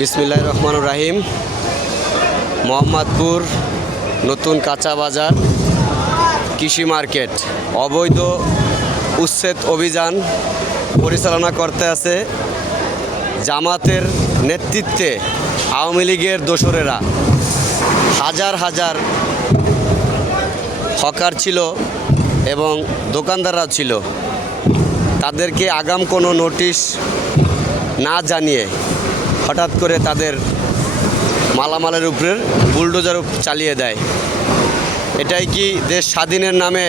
বিসমিল্লাহির রহমানির রহিম। মোহাম্মদপুর নতুন কাঁচা বাজার কৃষি মার্কেট অবৈধ উচ্ছেদ অভিযান পরিচালনা করতে আছে জামাতের নেতৃত্বে আওয়ামী লীগের দোসরেরা। হাজার হাজার হকার ছিল এবং দোকানদাররা ছিল। তাদেরকে আগাম কোনো নোটিশ না জানিয়ে হঠাৎ করে তাদের মালামালের উপরে বুলডোজার চালিয়ে দেয়। এটাই কি দেশ স্বাধীনের নামে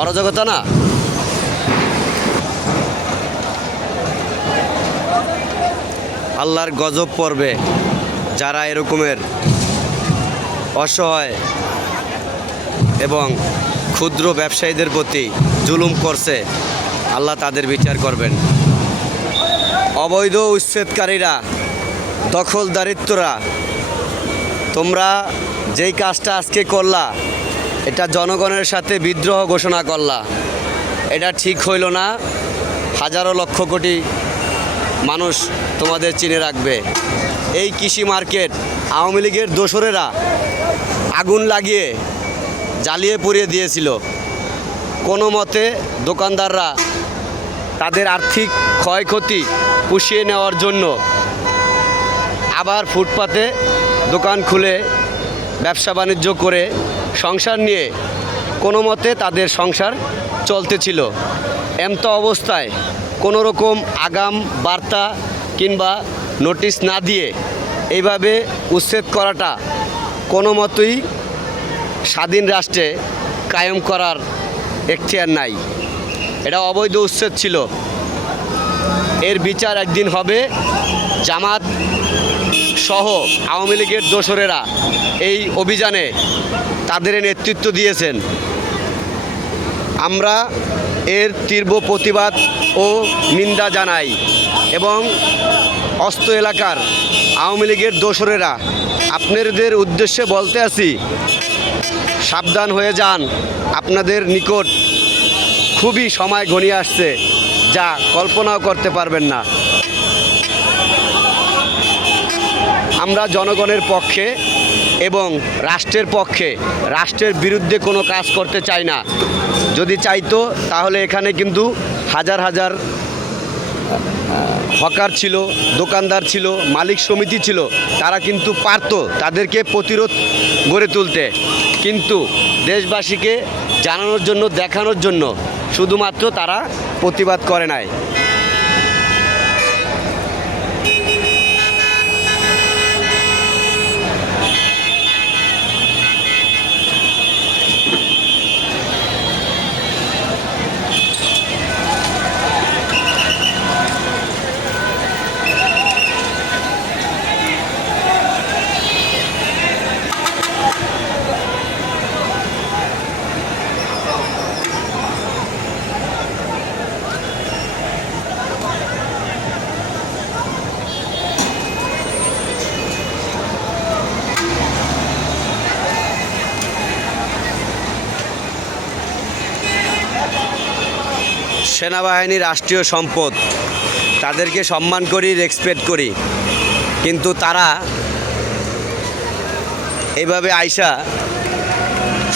অরাজকতা না? আল্লাহর গজব পড়বে যারা এরকমের অসহায় এবং ক্ষুদ্র ব্যবসায়ীদের প্রতি জুলুম করছে। আল্লাহ তাদের বিচার করবেন। অবৈধ উচ্ছেদকারীরা, দখলদারিত্বরা, তোমরা যেই কাজটা আজকে করলা, এটা জনগণের সাথে বিদ্রোহ ঘোষণা করলা। এটা ঠিক হইল না। হাজারো লক্ষ কোটি মানুষ তোমাদের চিনে রাখবে। এই কৃষি মার্কেট আওয়ামী লীগের দোসরেরা আগুন লাগিয়ে জ্বালিয়ে পুড়িয়ে দিয়েছিল। কোনো মতে দোকানদাররা তাদের আর্থিক ক্ষয়ক্ষতি পুষিয়ে নেওয়ার জন্য আবার ফুটপাতে দোকান খুলে ব্যবসা বাণিজ্য করে সংসার নিয়ে কোনো মতে তাদের সংসার চলতেছিল। এমত অবস্থায় কোনো রকম আগাম বার্তা কিংবা নোটিশ না দিয়ে এইভাবে উচ্ছেদ করাটা কোনো মতেই স্বাধীন রাষ্ট্রে কায়েম করার এখতিয়ার নাই। এটা অবৈধ উচ্ছেদ ছিল। এর বিচার একদিন হবে। জামাত সহ আওয়ামী লীগের দোসরেরা এই অভিযানে তাদের নেতৃত্ব দিয়েছেন। আমরা এর তীব্র প্রতিবাদ ও নিন্দা জানাই এবং অস্ত্র এলাকার আওয়ামী লীগের দোসরেরা আপনাদের উদ্দেশ্যে বলতে আছি, সাবধান হয়ে যান। আপনাদের নিকট খুবই সময় ঘনিয়ে আসছে, যা কল্পনাও করতে পারবেন না। আমরা জনগণের পক্ষে এবং রাষ্ট্রের পক্ষে, রাষ্ট্রের বিরুদ্ধে কোনো কাজ করতে চাই না। যদি চাইতো তাহলে এখানে কিন্তু হাজার হাজার হকার ছিল, দোকানদার ছিল, মালিক সমিতি ছিল। তারা কিন্তু পারত তাদেরকে প্রতিরোধ গড়ে তুলতে, কিন্তু দেশবাসীকে জানানোর জন্য, দেখানোর জন্য শুধুমাত্র তারা প্রতিবাদ করে নাই। সেনাবাহিনী রাষ্ট্রীয় সম্পদ, তাদেরকে সম্মান করি, রেসপেক্ট করি, কিন্তু তারা এইভাবে আইসা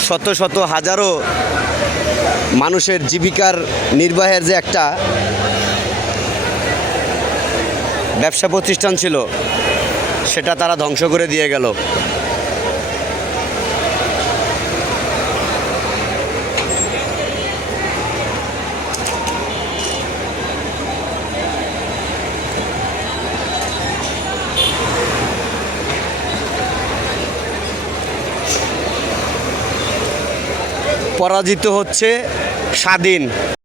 শত শত হাজারো মানুষের জীবিকার নির্বাহের যে একটা ব্যবসা প্রতিষ্ঠান ছিল, সেটা তারা ধ্বংস করে দিয়ে গেল। পরাজিত হচ্ছে স্বাধীন।